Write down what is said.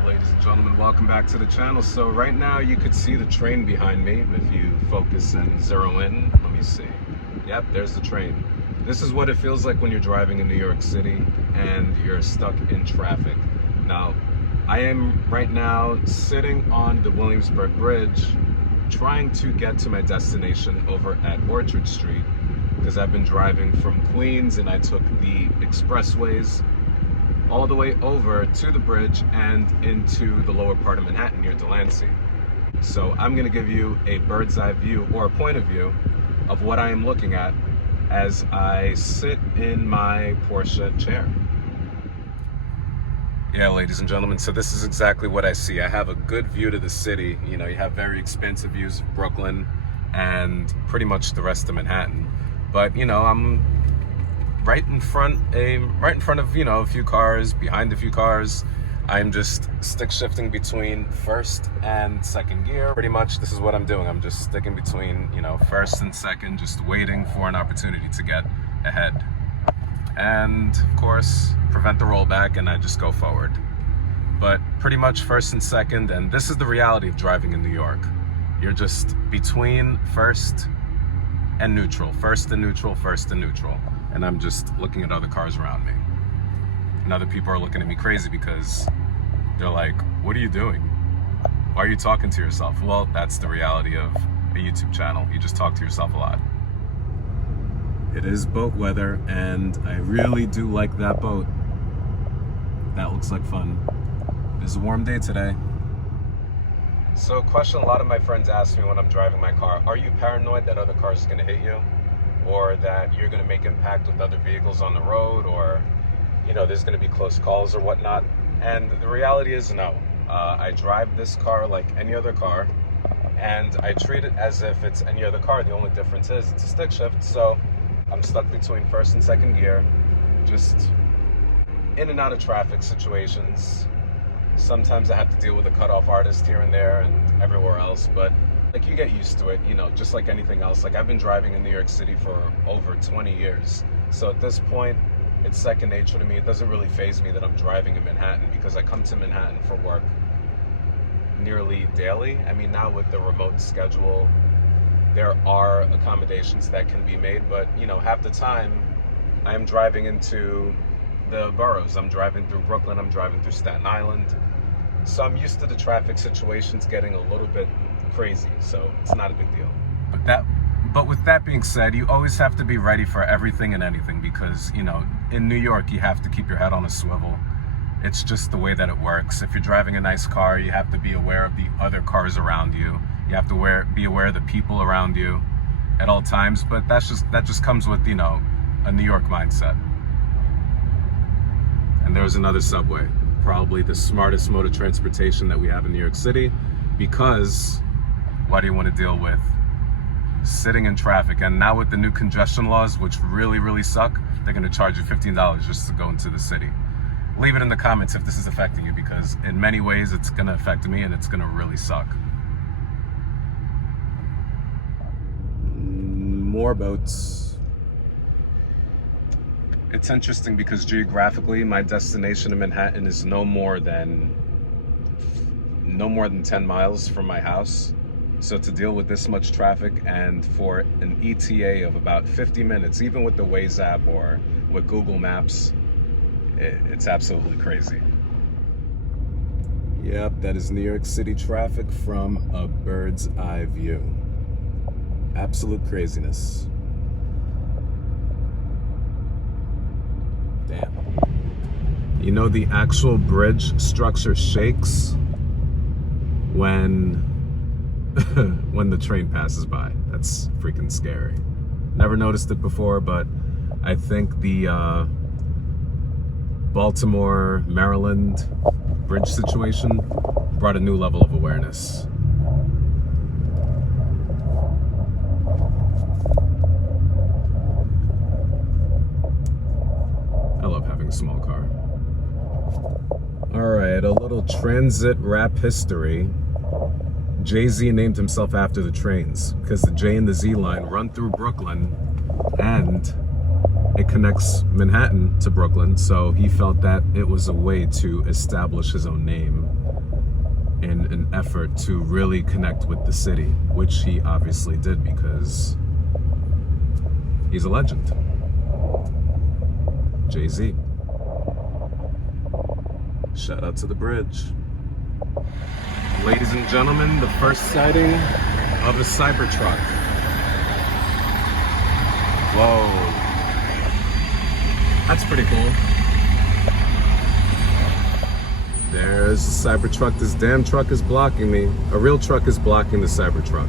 Alright, ladies and gentlemen, welcome back to the channel. So right now you could see the train behind me. If you focus and zero in, let me see. Yep, there's the train. This is what it feels like when you're driving in New York City and you're stuck in traffic. Now, I am right now sitting on the Williamsburg Bridge trying to get to my destination over at Orchard Street because I've been driving from Queens and I took the expressways all the way over to the bridge and into the lower part of Manhattan near Delancey. So I'm gonna give you a bird's eye view or a point of view of what I am looking at as I sit in my Porsche chair. Yeah, ladies and gentlemen, so this is exactly what I see. I have a good view to the city. You know, you have very expansive views of Brooklyn and pretty much the rest of Manhattan. But, you know, I'm right in front of, you know, a few cars, behind a few cars. I'm just stick shifting between first and second gear. Pretty much this is what I'm doing. I'm just sticking between, you know, first and second, just waiting for an opportunity to get ahead. And of course, prevent the rollback and I just go forward. But pretty much first and second, and this is the reality of driving in New York. You're just between first and neutral, first and neutral, first and neutral. And I'm just looking at other cars around me. And other people are looking at me crazy because they're like, what are you doing? Why are you talking to yourself? Well, that's the reality of a YouTube channel. You just talk to yourself a lot. It is boat weather, and I really do like that boat. That looks like fun. It's a warm day today. So a question a lot of my friends ask me when I'm driving my car, are you paranoid that other cars are gonna hit you? Or that you're going to make impact with other vehicles on the road, or, you know, there's going to be close calls or whatnot. And the reality is no. I drive this car like any other car, and I treat it as if it's any other car. The only difference is it's a stick shift, so I'm stuck between first and second gear, just in and out of traffic situations. Sometimes I have to deal with a cutoff artist here and there and everywhere else, but like, you get used to it, you know, just like anything else. Like, I've been driving in New York City for over 20 years. So at this point, it's second nature to me. It doesn't really faze me that I'm driving in Manhattan because I come to Manhattan for work nearly daily. I mean, now with the remote schedule, there are accommodations that can be made, but, you know, half the time I am driving into the boroughs. I'm driving through Brooklyn, I'm driving through Staten Island. So I'm used to the traffic situations getting a little bit crazy, so it's not a big deal. But with that being said, you always have to be ready for everything and anything because, you know, in New York, you have to keep your head on a swivel. It's just the way that it works. If you're driving a nice car, you have to be aware of the other cars around you. You have to be aware of the people around you at all times, but that just comes with, you know, a New York mindset. And there's another subway, probably the smartest mode of transportation that we have in New York City, because why do you want to deal with sitting in traffic? And now with the new congestion laws, which really suck, they're going to charge you $15 just to go into the city. Leave it in the comments if this is affecting you, because in many ways it's going to affect me and it's going to really suck. More boats. It's interesting because geographically my destination in Manhattan is no more than 10 miles from my house. So to deal with this much traffic and for an ETA of about 50 minutes, even with the Waze app or with Google Maps, it's absolutely crazy. Yep, that is New York City traffic from a bird's eye view. Absolute craziness. Damn. You know, the actual bridge structure shakes when the train passes by. That's freaking scary. Never noticed it before, but I think the Baltimore, Maryland bridge situation brought a new level of awareness. I love having a small car. All right, a little transit rap history. Jay-Z named himself after the trains because the J and the Z line run through Brooklyn and it connects Manhattan to Brooklyn, so he felt that it was a way to establish his own name in an effort to really connect with the city, which he obviously did because he's a legend. Jay-Z. Shout out to the bridge. Ladies and gentlemen, the first sighting of a Cybertruck. Whoa. That's pretty cool. There's the Cybertruck. This damn truck is blocking me. A real truck is blocking the Cybertruck.